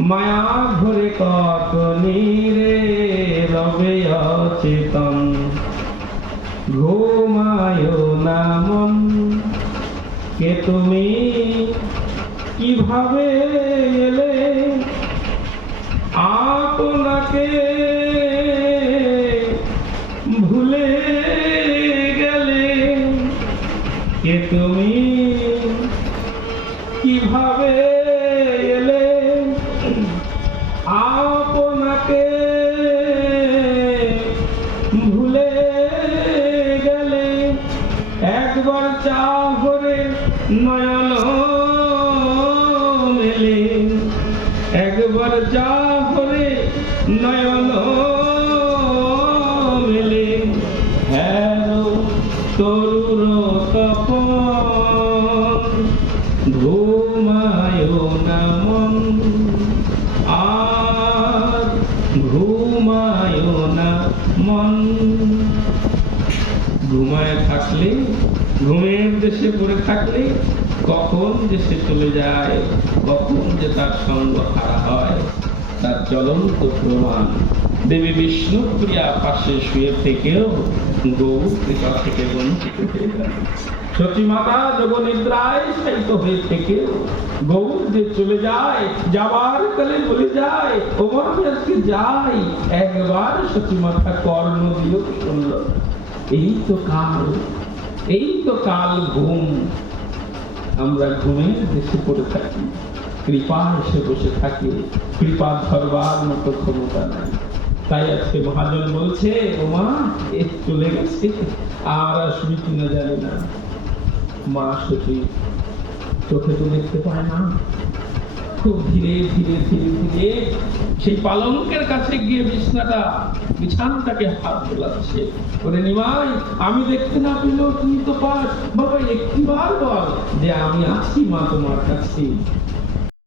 মায়া ঘরে কত নীরে রবে অচেতন, ঘুমায় না মন। কে তুমি, কিভাবে এলে, আপনাকে ভুলে গেলে। কে তুমি, কিভাবে এলে, আপনাকে ভুলে গেলে। একবার চাহরে নয়ন মেলে, একবার চাহরে নয়ন মেলে। হেন তরুর তপন, ঘুমায় না মন, আর ঘুমায় না মন। ঘুমায় থাকলে, ঘুমের দেশে পড়ে থাকলে কখন যে সে চলে যায়, কখন যে তার সঙ্গ হারা হয়, তার জ্বলন্ত প্রমাণ দেবী বিষ্ণুপ্রিয়া পাশে শুয়ে থেকেও গৌর কৃপা থেকে বঞ্চিত হয়ে গেল। সতী মাতা যোগনিদ্রায় শায়িত হয়ে থেকেও গৌর যে চলে যায়, যাবার কালে বলে যায়, ওমর আমি আজকে যাই, একবার সতী মাতা কর্ণ দিয়েও শুনল। এই তো কাল, এই তো কাল ঘুম। আমরা ঘুমের দেশে পড়ে থাকি, কৃপা এসে বসে থাকে, কৃপা ধরবার মতো ক্ষমতা নাই। তাই আজকে মহাজন বলছে, ওমা এ চলে গেছে, আর আসবি কিনা জানি না। মা সতী চোখে তো দেখতে পায় না, খুব ধীরে ধীরে ধীরে ধীরে সেই পালঙ্কের কাছে গিয়ে বিছানাটাকে হাত বোলাচ্ছে। ওরে নিমাই, আমি দেখতে না পেলেও তুই তো পাস, বাবা একটিবার বল যে আমি আছি মা তোমার কাছে।